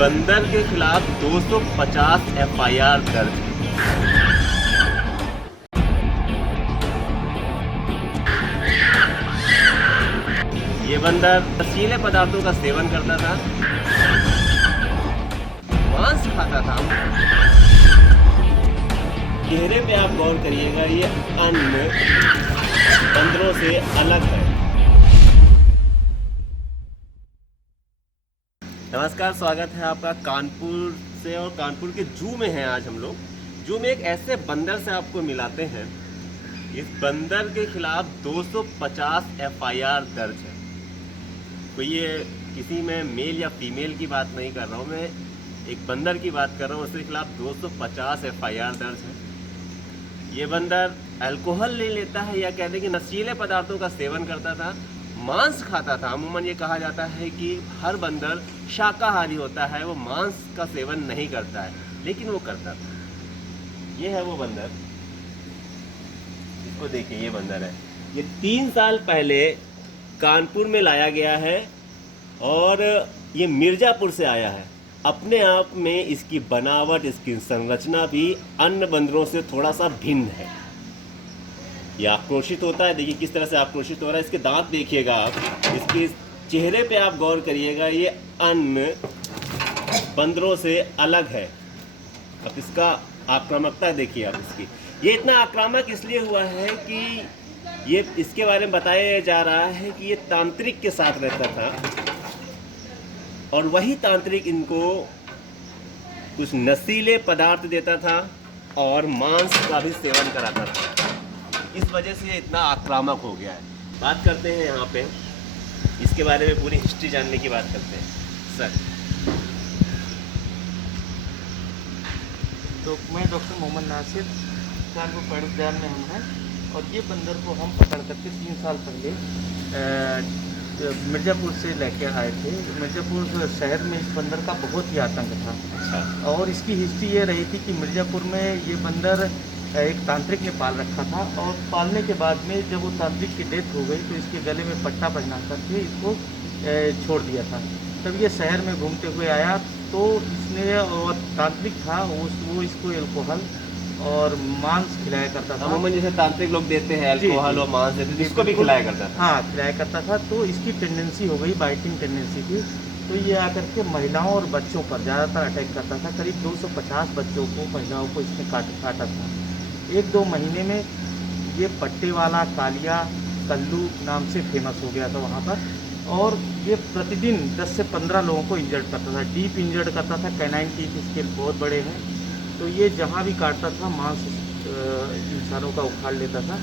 बंदर के खिलाफ 250 एफआईआर दर्ज है। ये बंदर नशीले पदार्थों का सेवन करता था, मांस खाता था। चेहरे पे आप गौर करिएगा, ये अन्य बंदरों से अलग है। नमस्कार, स्वागत है आपका कानपुर से। और कानपुर के जू में हैं आज हम लोग। जू में एक ऐसे बंदर से आपको मिलाते हैं। इस बंदर के खिलाफ 250 एफआईआर दर्ज है। तो ये किसी में मेल या फीमेल की बात नहीं कर रहा हूँ, मैं एक बंदर की बात कर रहा हूँ। उसके खिलाफ 250 एफआईआर दर्ज है। ये बंदर अल्कोहल ले लेता है, या कहते हैं कि नशीले पदार्थों का सेवन करता था, मांस खाता था। अमूमन ये कहा जाता है कि हर बंदर शाकाहारी होता है, वो मांस का सेवन नहीं करता है, लेकिन वो करता था। ये है वो बंदर, इसको देखिए, ये बंदर है। ये 3 साल पहले कानपुर में लाया गया है और ये मिर्ज़ापुर से आया है। अपने आप में इसकी बनावट, इसकी संरचना भी अन्य बंदरों से थोड़ा सा भिन्न है। ये आक्रोशित होता है, देखिए किस तरह से आक्रोशित हो रहा है। इसके दांत देखिएगा आप, इसके चेहरे पे आप गौर करिएगा, ये अन्य बंदरों से अलग है। अब इसका आक्रामकता देखिए आप इसकी। ये इतना आक्रामक इसलिए हुआ है कि ये इसके बारे में बताया जा रहा है कि ये तांत्रिक के साथ रहता था और वही तांत्रिक इनको कुछ नशीले पदार्थ देता था और मांस का भी सेवन कराता था। इस वजह से ये इतना आक्रामक हो गया है। बात करते हैं यहाँ पे इसके बारे में, पूरी हिस्ट्री जानने की बात करते हैं सर। तो मैं डॉक्टर मोहम्मद नासिर, कानपुर प्राणी उद्यान में हम हैं, और ये बंदर को हम पकड़ करके 3 साल पहले मिर्ज़ापुर से लेके आए थे। मिर्ज़ापुर शहर में इस बंदर का बहुत ही आतंक था। अच्छा। और इसकी हिस्ट्री ये रही थी कि मिर्ज़ापुर में ये बंदर एक तांत्रिक ने पाल रखा था, और पालने के बाद में जब वो तांत्रिक की डेथ हो गई तो इसके गले में पट्टा पहना करके इसको छोड़ दिया था। तब ये शहर में घूमते हुए आया तो इसने, और तांत्रिक था वो इसको अल्कोहल और मांस खिलाया करता था। अमूमन जैसे तांत्रिक लोग देते हैं अल्कोहल और मांस देते थे, इसको भी खिलाया करता था। हाँ, खिलाया करता था। तो इसकी टेंडेंसी हो गई, बाइटिंग टेंडेंसी थी। तो ये आकर के महिलाओं और बच्चों पर ज़्यादातर अटैक करता था। करीब 250 बच्चों को, महिलाओं को इसने काटा था। 1-2 महीने में ये पट्टे वाला कालिया कल्लू नाम से फेमस हो गया था वहाँ पर। और ये प्रतिदिन 10 से 15 लोगों को इंजर्ड करता था, डीप इंजर्ड करता था। कैनाइन टीथ इसके बहुत बड़े हैं, तो ये जहाँ भी काटता था मांस इंसानों का उखाड़ लेता था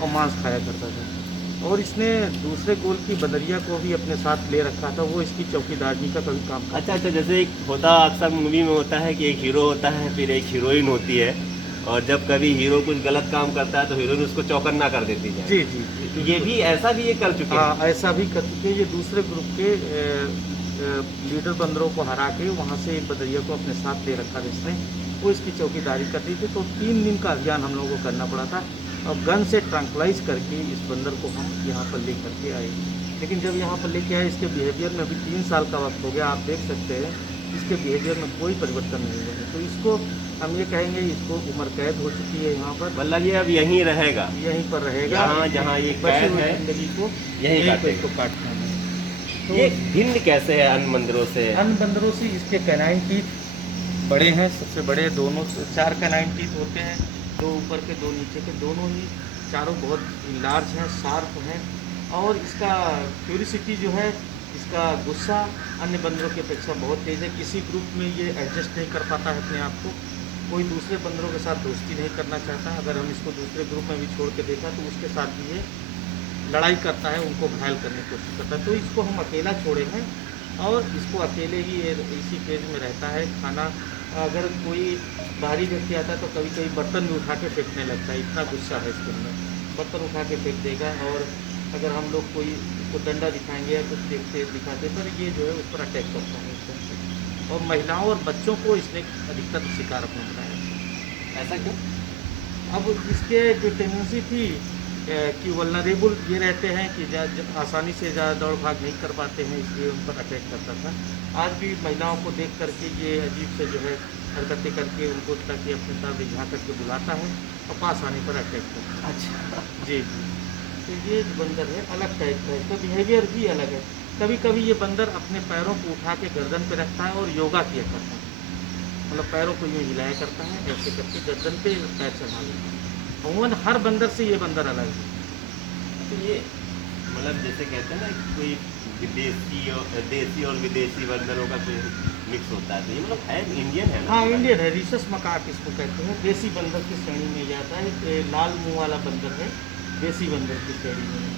और मांस खाया करता था। और इसने दूसरे गोल की बंदरिया को भी अपने साथ ले रखा था, वो इसकी चौकीदारनी का कभी काम करता। अच्छा, जैसे एक होता अक्सर मूवी में होता है कि एक हीरो होता है, फिर एक हीरोइन होती है, और जब कभी हीरो कुछ गलत काम करता है तो हीरोइन उसको चौकन्ना कर देती है। जी जी जी, ये भी ऐसा भी ये कर चुके हैं। हाँ, ऐसा भी कर चुके हैं। ये दूसरे ग्रुप के लीडर बंदरों को हरा के वहाँ से एक बंदरिया को अपने साथ ले रखा था इसने, वो इसकी चौकीदारी करती थी। तो 3 दिन का अभियान हम लोगों को करना पड़ा था, और गन से ट्रंकलाइज करके इस बंदर को हम यहाँ पर ले करके आए। लेकिन जब यहाँ पर लेके आए, इसके बिहेवियर में अभी 3 साल का वक्त हो गया, आप देख सकते हैं इसके बिहेवियर में कोई परिवर्तन नहीं हुआ है। तो इसको हम ये कहेंगे, इसको उम्र कैद हो चुकी है यहाँ पर। मतलब ये अब यहीं रहेगा, यहीं पर रहेगा, यहाँ जहाँ ये कैद है जिंदगी को यहीं इसको काटना है। तो ये भिन्न कैसे है अन्य बंदरों से? अन्य बंदरों से इसके कैनाइन टीथ बड़े हैं, सबसे बड़े। दोनों 4 कैनाइन टीथ होते हैं, 2 ऊपर के 2 नीचे के, दोनों ही चारों बहुत लार्ज हैं, शार्प हैं। और इसका क्यूरिसिटी जो है, इसका गुस्सा अन्य बंदरों की अपेक्षा बहुत तेज़ है। किसी ग्रुप में ये एडजस्ट नहीं कर पाता है अपने आप को, कोई दूसरे बंदरों के साथ दोस्ती नहीं करना चाहता। अगर हम इसको दूसरे ग्रुप में भी छोड़ के देखा तो उसके साथ भी ये लड़ाई करता है, उनको घायल करने की कोशिश करता है। तो इसको हम अकेला छोड़े हैं और इसको अकेले ही इसी केज में रहता है। खाना, अगर कोई बाहरी व्यक्ति आता है तो कभी कभी बर्तन भी उठा के फेंकने लगता है, इतना गुस्सा है इसके अंदर। बर्तन उठा के फेंक देगा, और अगर हम लोग कोई इसको डंडा दिखाएंगे या कुछ देखते दिखाते पर ये जो है उस पर अटैक करता है इसको। और महिलाओं और बच्चों को इसने अधिकतर शिकार अपना बनाया। ऐसा क्यों? अब इसके जो टेंडेंसी थी कि वल्नरेबल ये रहते हैं कि आसानी से ज़्यादा दौड़ भाग नहीं कर पाते हैं, इसलिए उन पर अटैक करता था। आज भी महिलाओं को देख करके ये अजीब से जो है हरकतें करके उनको ताकि अपने तरफ रिझा करके बुलाता है और पास आने पर अटैक करता है। अच्छा, जी जी। तो ये जो बंदर है अलग टाइप का है, इसका बिहेवियर भी अलग है। कभी कभी ये बंदर अपने पैरों को उठा के गर्दन पे रखता है और योगा किया करता है, मतलब पैरों को यूँ हिलाया करता है, ऐसे करके गर्दन पे पैर चढ़ा लेता है। अमूमन हर बंदर से ये बंदर अलग है। तो ये मतलब जैसे कहते हैं ना कि कोई देसी और विदेशी बंदरों का कोई मिक्स होता है, तो ये मतलब है इंडियन है ना? हाँ इंडियन है, रिसस मकाक इसको कहते हैं, देसी बंदर की श्रेणी में जाता है। ये लाल मुंह वाला बंदर है, देसी बंदर की श्रेणी में है।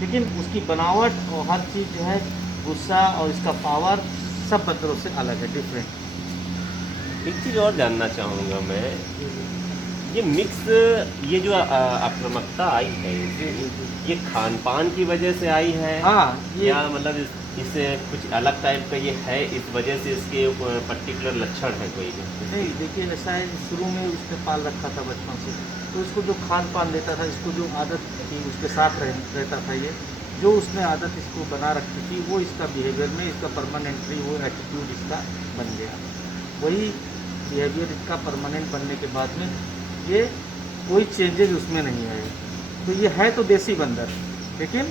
लेकिन उसकी बनावट और हर चीज़ जो है, गुस्सा और इसका पावर सब बंदरों से अलग है, डिफरेंट। एक चीज़ और जानना चाहूँगा मैं, ये मिक्स, ये जो आक्रामकता आई है ये खान पान की वजह से आई है? हाँ ये या मतलब इससे कुछ अलग टाइप का ये है, इस वजह से इसके पर्टिकुलर लक्षण है कोई भी? नहीं, देखिए ऐसा है, शुरू में उसने पाल रखा था बचपन से, तो इसको जो खान पान देता था, इसको जो आदत थी उसके साथ रहता था, ये जो उसने आदत इसको बना रखी थी वो इसका बिहेवियर में, इसका परमानेंटली वो एटीट्यूड इसका बन गया। वही बिहेवियर इसका परमानेंट बनने के बाद में ये कोई चेंजेज उसमें नहीं आए। तो ये है तो देसी बंदर, लेकिन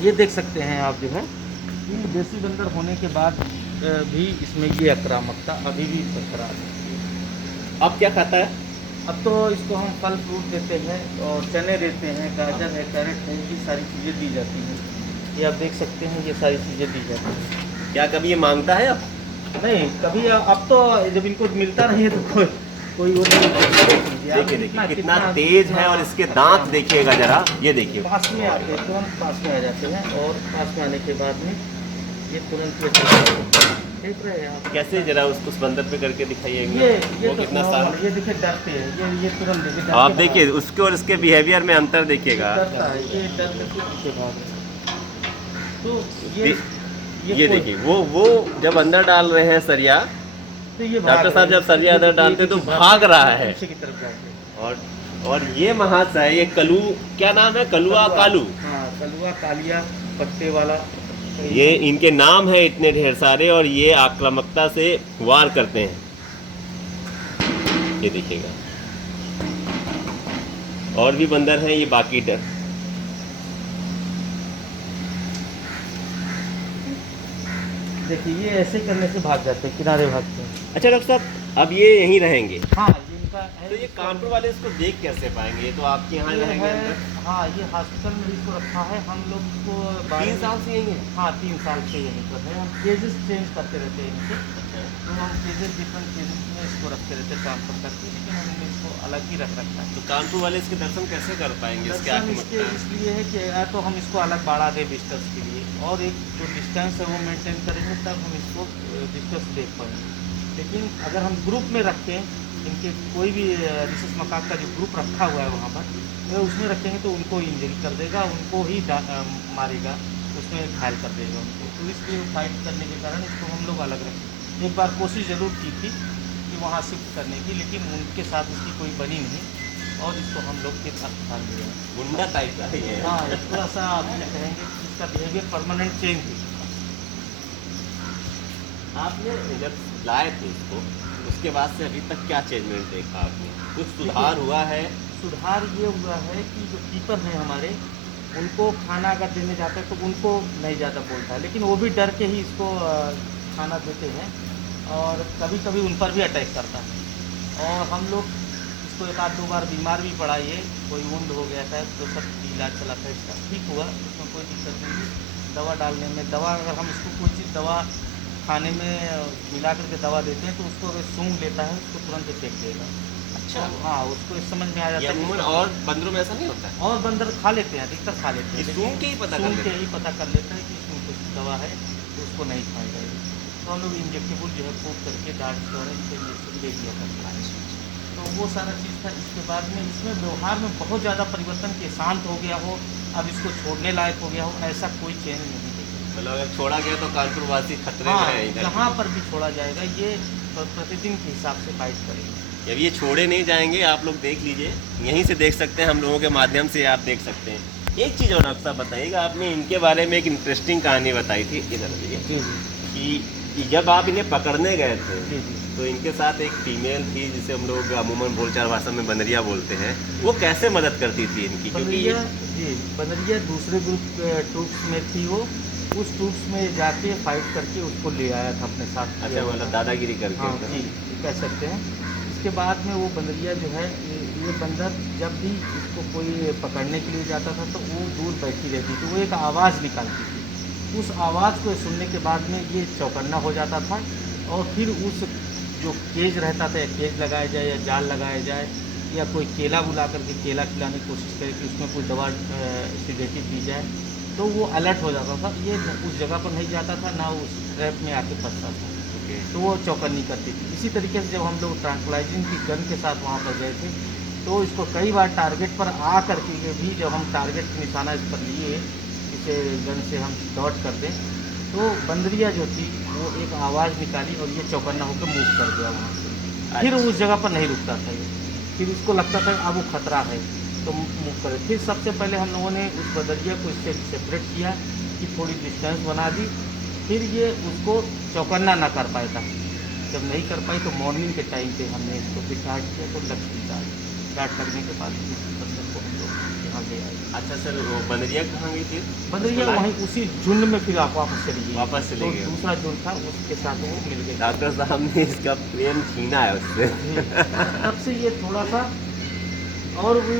ये देख सकते हैं आप जो है कि देसी बंदर होने के बाद भी इसमें ये आक्रामकता अभी भी बरकरार है। अब क्या खाता है? अब तो इसको हम फल फ्रूट देते हैं और चने देते हैं, गाजर है, कैरेट है, ये सारी चीज़ें दी जाती हैं। ये आप देख सकते हैं, ये सारी चीज़ें दी जाती हैं। क्या कभी ये मांगता है अब? नहीं कभी, अब तो जब इनको मिलता नहीं है तो कोई वो नहीं। देखिए देखिए कितना तेज है, और इसके दांत देखिएगा जरा, ये देखिए। पास में आते हैं, तुरंत पास में आ जाते हैं, और पास में आने के बाद में ये तुरंत देख रहे हैं आप कैसे, जरा उस बंदर पे करके दिखाइएगा। ये वो तो कितना normal, साल, ये देखिए डरते हैं, ये तुरंत देखिए डर आप के देखिए उसके और इसके बिहेवियर में अंतर देखिएगा। डरता है, ये डर के पीछे भाग रहा है। तो ये ये देखिए वो जब अंदर डाल रहे हैं सरिया, तो ये डॉक्टर साहब जब सरिया अंदर डालते तो भाग रहा है। पीछे की तरफ जाके। और ये महाशय, ये कलू, क्या नाम है? कलुआ कालू। हाँ कलुआ, कालिया, पट्टे वाला, ये इनके नाम है इतने ढेर सारे, और ये आक्रामकता से वार करते हैं। ये देखिएगा, और भी बंदर हैं, ये बाकी डर। देखिए ये ऐसे करने से भाग जाते हैं, किनारे भागते हैं। अच्छा डॉक्टर साहब, अब ये यहीं रहेंगे? हाँ ये इनका है। तो ये कानपुर वाले इसको देख कैसे पाएंगे? ये तो आपके यहाँ ये रहेंगे है, अंदर। हाँ ये हॉस्पिटल में इसको रखा है, हम लोग इसको 3 साल से यहीं है? हाँ 3 साल से यहीं पर है। हम केजेस चेंज करते रहते हैं इनके, तो हम केजेस डिफरेंट केजेस में इसको रखते रहते हैं ट्रांसफर करके, लेकिन हमने इसको अलग ही रख रखा है। तो कानपुर वाले इसके दर्शन कैसे कर पाएंगे? इसके दर्शन इसके आक्रामकता इसलिए है कि या तो हम इसको अलग बाड़ा दें विजिटर्स के लिए, और एक जो डिस्टेंस है वो मेंटेन करेंगे, तब हम इसको विजिटर्स देख पाएंगे। लेकिन अगर हम ग्रुप में रखें, इनके कोई भी रिसस मकाक का जो ग्रुप रखा हुआ है वहाँ पर, अगर उसमें रखेंगे तो उनको इंजरी कर देगा, उनको ही मारेगा, उसमें घायल कर देगा उनको। तो इसलिए फाइट करने के कारण इसको हम लोग अलग रखें। एक बार कोशिश ज़रूर की थी कि वहाँ शिफ्ट करने की, लेकिन उनके साथ इसकी कोई बनी नहीं, और इसको हम लोग फिर अस्पताल ले गए। गुंडा टाइप का है ये। हाँ थोड़ा सा आप ये कहेंगे कि इसका बिहेवियर परमानेंट चेंज है। आपने जब लाए थे इसको, उसके बाद से अभी तक क्या चेंजमेंट देखा आपने? कुछ सुधार हुआ है? सुधार ये हुआ है कि जो कीपर हैं हमारे, उनको खाना अगर देने जाते हैं तो उनको नहीं ज़्यादा बोलता है, लेकिन वो भी डर के ही इसको खाना देते हैं, और कभी कभी उन पर भी अटैक करता है। और हम लोग इसको 1-2 बार बीमार भी पड़ा, ये कोई वुंड हो गया था, तो सब इलाज चला था इसका, ठीक हुआ, उसमें कोई दिक्कत नहीं थी। दवा डालने में, दवा अगर हम इसको कोई चीज़ दवा खाने में मिला करके दवा देते हैं, तो उसको अगर सूंघ लेता है उसको तुरंत फेंक देगा। अच्छा। तो हाँ उसको इस समझ में आ जाता ये है कि अमूमन और बंदरों में ऐसा नहीं होता है? और बंदर खा लेते हैं, अधिकतर खा लेते हैं, ये सूंघ के ही पता कर सूंघ लेते के ही पता कर लेता है कि इसमें कुछ दवा है, तो उसको नहीं खाएगा ये। तो हम लोग इंजेक्टेबल जो है फूट करके दांत द्वारा इसे इंजेक्शन दे दिया करता है। तो वो सारा चीज़ था। इसके बाद में इसमें व्यवहार में बहुत ज़्यादा परिवर्तन, कि शांत हो गया हो, अब इसको छोड़ने लायक हो गया हो, ऐसा कोई चेंज नहीं देखा। मतलब अगर छोड़ा गया तो कानपुर वासी खतरे में हाँ है इधर? जहाँ पर भी छोड़ा जाएगा, ये प्रतिदिन के हिसाब से बाइट करेंगे। अब ये छोड़े नहीं जाएंगे, आप लोग देख लीजिए, यहीं से देख सकते हैं, हम लोगों के माध्यम से आप देख सकते हैं। एक चीज़ और डॉक्टर साहब बताइएगा, आपने इनके बारे में एक इंटरेस्टिंग कहानी बताई थी इधर जी कि जब आप इन्हें पकड़ने गए थे जी जी। तो इनके साथ एक फीमेल थी जिसे हम लोग अमूमन बोलचाल भाषा में बंदरिया बोलते हैं, वो कैसे मदद करती थी इनकी? बंदरिया जी, बंदरिया दूसरे ग्रुप ट्रूप्स में थी वो, उस ट्रूप्स में जाके फाइट करके उसको ले आया था अपने साथ। अच्छा, मतलब दादागिरी करके? हाँ जी, कह सकते हैं। इसके बाद में वो बंदरिया जो है, ये बंदर जब भी इसको कोई पकड़ने के लिए जाता था तो वो दूर बैठी रहती थी, वो एक आवाज़ निकालती थी। उस आवाज़ को सुनने के बाद में ये चौकन्ना हो जाता था और फिर उस जो केज रहता था, या केज लगाया जाए या जाल लगाया जाए या कोई केला बुला करके केला खिलाने की कोशिश करे कि उसमें कोई दवा सिडेटिव दी जाए, तो वो अलर्ट हो जाता था। ये उस जगह पर नहीं जाता था, ना उस ट्रैप में आके फंसता था, तो वो चौकन्नी करती थी। इसी तरीके से जब हम लोग ट्रैंक्विलाइजिंग की गन के साथ वहाँ पर गए थे, तो इसको कई बार टारगेट पर आ करके भी जब हम टारगेट निशाना इस पर लिए, इसे गन से हम डॉट कर दें, तो बंदरिया जो थी वो एक आवाज़ निकाली और ये चौकन्ना होकर मूव कर गया वहाँ से। फिर उस जगह पर नहीं रुकता था ये, फिर इसको लगता था अब वो खतरा है तो मूव करे। फिर सबसे पहले हम लोगों ने उस बंदरिया को इससे सेपरेट किया कि थोड़ी डिस्टेंस बना दी, फिर ये उसको चौकन्ना ना कर पाया था। जब नहीं कर पाई तो मॉर्निंग के टाइम पे हमने इसको फिर डांट किया, तो लक्ष्मी डांट लगने के बाद इस बंदर को हम लोग यहाँ ले आए। अच्छा सर, वो बंदरिया कहाँ गई थी? बंदरिया वहीं उसी झुंड में फिर आप वापस चली गई। वापस चले तो गए। दूसरा झुंड था उसके साथ वो मिल गया। डॉक्टर साहब ने इसका प्रेम छीना है उससे। तब से ये थोड़ा सा और भी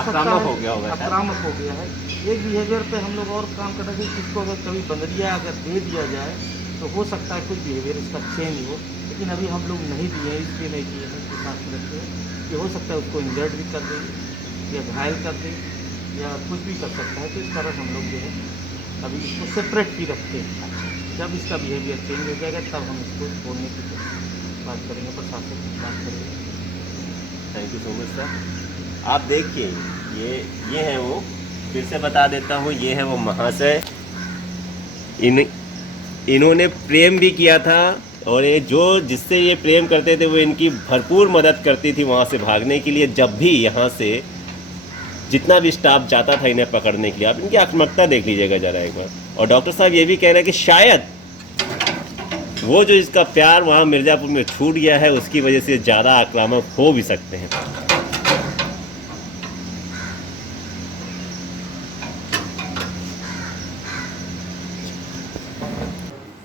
आक्रामक हो गया होगा शायद। आक्रामक हो गया है। एक बिहेवियर पे हम लोग और काम कर रहे थे, किसको अगर कभी बंदरिया अगर दे दिया जाए तो हो सकता है कुछ बिहेवियर इसका चेंज हो, लेकिन अभी हम लोग नहीं दिए, इसलिए नहीं दिए हैं इसके साथ में रखते हैं कि हो सकता है उसको इंजर्ड भी कर दे या घायल कर दे या कुछ भी कर सकता है। तो इस कारण हम लोग जो है अभी इसको सेपरेट ही रखते हैं। जब इसका बिहेवियर चेंज हो जाएगा तब हम इसको छोड़ने की बात करेंगे, प्रशासन की बात करेंगे। Thank you so much sir. आप देखिए, ये हैं वो, फिर से बता देता हूँ, ये है वो महाशय। इन्होंने प्रेम भी किया था और ये जिससे ये प्रेम करते थे वो इनकी भरपूर मदद करती थी वहाँ से भागने के लिए। जब भी यहाँ से जितना भी स्टाफ जाता था इन्हें पकड़ने के लिए, आप इनकी आक्रामकता देख लीजिएगा ज़रा एक बार। और डॉक्टर साहब ये भी कह रहे हैं कि शायद वो जो इसका प्यार वहाँ मिर्ज़ापुर में छूट गया है उसकी वजह से ज़्यादा आक्रामक हो भी सकते हैं।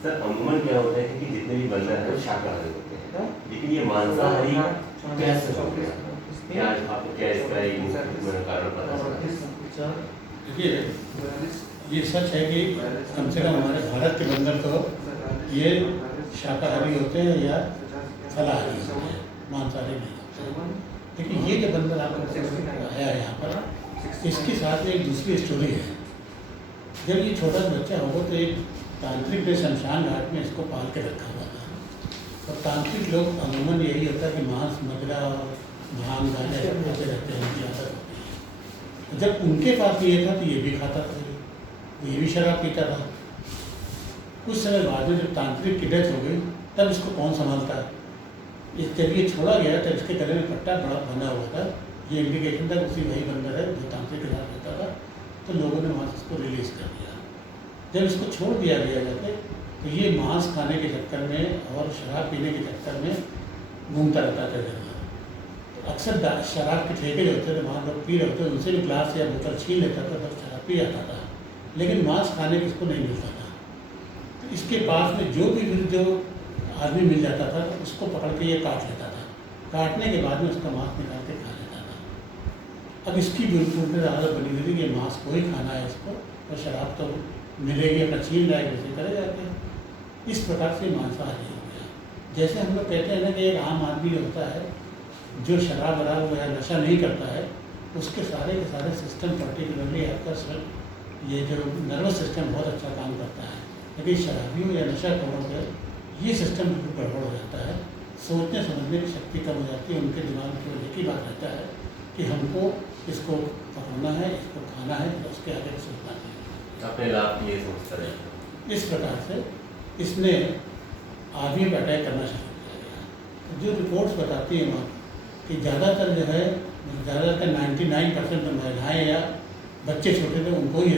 सर अमूमन क्या होता है कि जितने भी बंदर हैं वो शाकाहारी होते हैं, लेकिन ये मांसाहारी कैसे हो गया? क्या आपको क्या इसका कारण पता चला? देखिए, ये सच है कि कम से कम हमारे भारत के बंदर तो ये शाकाहारी होते हैं या फलाहारी होते हैं, मांसाहारी नहीं होते हैं। लेकिन ये जो बंदर आपको आया है यहाँ पर, इसके साथ एक दूसरी स्टोरी है। जब ये छोटा बच्चा होगा तो एक तांत्रिक ने शमशान घाट में इसको पाल के रखा हुआ था। और तांत्रिक लोग अमूमन यही होता है कि मांस, मदिरा और भांग गांजा सब खाते रहते हैं, उनकी आदत होती है। जब उनके पास ये था तो ये भी खाता था, ये भी शराब पीता था। कुछ समय बाद में जब तांत्रिक की डेथ हो गई तब इसको कौन संभालता? जब ये छोड़ा गया तब इसके गले में पट्टा बड़ा बंधा हुआ था, ये इंडिकेशन था उसी वही बंदर है जो तांत्रिक के साथ रहता था। तो लोगों ने वहाँ से इसको रिलीज़ कर दिया। जब इसको छोड़ दिया गया जाके तो ये मांस खाने के चक्कर में और शराब पीने के चक्कर में घूमता रहता था जगह। तो अक्सर शराब के ठेके जो होते थे वहाँ लोग पी रहे होते, उनसे भी ग्लास या बोतल छीन लेता था, तब शराब पी जाता था, लेकिन मांस खाने को इसको नहीं मिलता था। तो इसके पास में जो भी फिर जो आदमी मिल जाता था उसको पकड़ के ये काट लेता था। काटने के बाद में उसका मांस निकाल के खा लेता था। अब इसकी बिल्कुल आदत बनी हुई कि मांस को ही खाना है इसको, और शराब तो मिलेगी अपना छीन लाए वैसे करे जाते हैं। इस प्रकार से मांसाहारी हो गया। जैसे हम लोग कहते हैं ना कि एक आम आदमी होता है जो शराब वराब या नशा नहीं करता है, उसके सारे के सारे सिस्टम पर्टिकुलरली आपका ये जो नर्वस सिस्टम बहुत अच्छा काम करता है। लेकिन शराबियों या नशाखोरों का ये सिस्टम बिल्कुल गड़बड़ हो जाता है, सोचने समझने की शक्ति कम हो जाती है। उनके दिमाग में केवल एक ही बात रहता है कि हमको इसको पकड़ना है, इसको खाना है, तो उसके आगे सोचना है, अपने लाभ की ये सोचता है। इस प्रकार से इसने आदमी पर अटैक करना शुरू किया गया। जो रिपोर्ट्स बताती हैं वहाँ कि ज़्यादातर जो है, ज़्यादातर 99% महिलाएँ या बच्चे छोटे थे उनको ही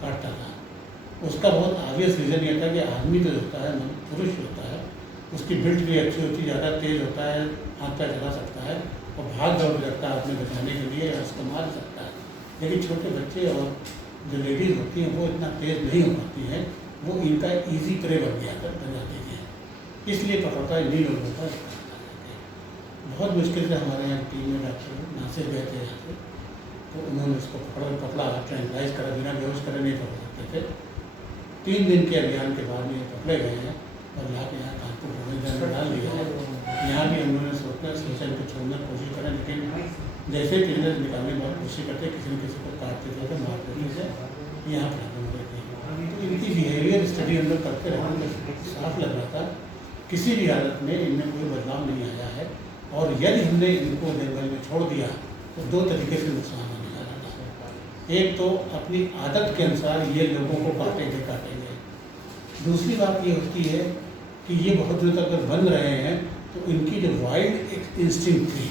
काटता था। उसका बहुत ऑब्वियस रीज़न ये था कि आदमी जो होता है, पुरुष होता है, उसकी बिल्ड भी अच्छी होती है, ज़्यादा तेज़ होता है, हाथ पैर चला सकता है और भाग दौड़ सकता है अपने बचाने के लिए, या उसको मार सकता है। लेकिन छोटे बच्चे और जो लेडीज़ होती हैं वो इतना तेज़ नहीं हो पाती हैं, वो इनका ईजी प्रे बन जाती है। इसलिए पकड़ता इन्हीं लोगों का। बहुत मुश्किल से हमारे यहाँ टीम में डॉक्टर नासिर गए थे यहाँ से, तो उन्होंने उसको पकड़ा, ट्रैंक्लाइज करा, बिना बेहोश करे नहीं पकड़ सकते थे। 3 दिन के अभियान के बाद ये पकड़े गए हैं और यहाँ के यहाँ कानपुर प्रोविजन में डाल दिया है। यहाँ भी हम लोगों ने सोचा इनको छोड़ने की कोशिश करें, लेकिन जैसे ट्रेनर निकालने की कोशिश करते, किसी न किसी को काटते थे, मार देते थे, यहाँ प्रॉब्लम हो रही थी। तो इनकी बिहेवियर स्टडी हम लोग करते रहे, साफ लग रहा था किसी भी हालत में इनमें कोई बदलाव नहीं आया है। और यदि हमने इनको जंगल में छोड़ दिया तो 2 तरीके से नुकसान होने वाला है। एक तो अपनी आदत के अनुसार ये लोगों को काटेंगे। दूसरी बात ये होती है कि ये बहुत दिनों तक अगर बन रहे हैं तो इनकी जो वाइल्ड इंस्टिंक्ट थी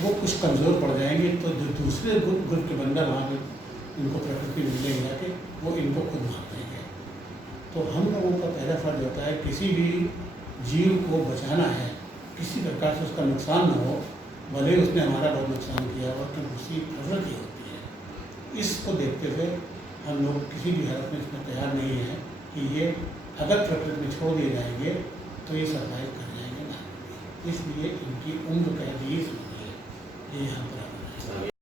वो कुछ कमज़ोर पड़ जाएंगे, तो जो दूसरे ग्रुप के बंदर वहाँ पर इनको प्रकृति मिलेंगे जाके, वो इनको खुद मार देंगे। तो हम लोगों का पहला फर्ज होता है किसी भी जीव को बचाना है, किसी प्रकार से उसका नुकसान न हो, भले उसने हमारा बहुत नुकसान किया और तो दूसरी प्रवृत्ति होती है। इसको देखते हुए हम लोग किसी भी हालत में इसमें तैयार नहीं है कि ये अगर प्रकृति में छोड़ दिए जाएंगे तो ये सर्वाइव कर जाएंगे ना। इसलिए इनकी उम्र कैद 20 होती है, ये यहाँ पर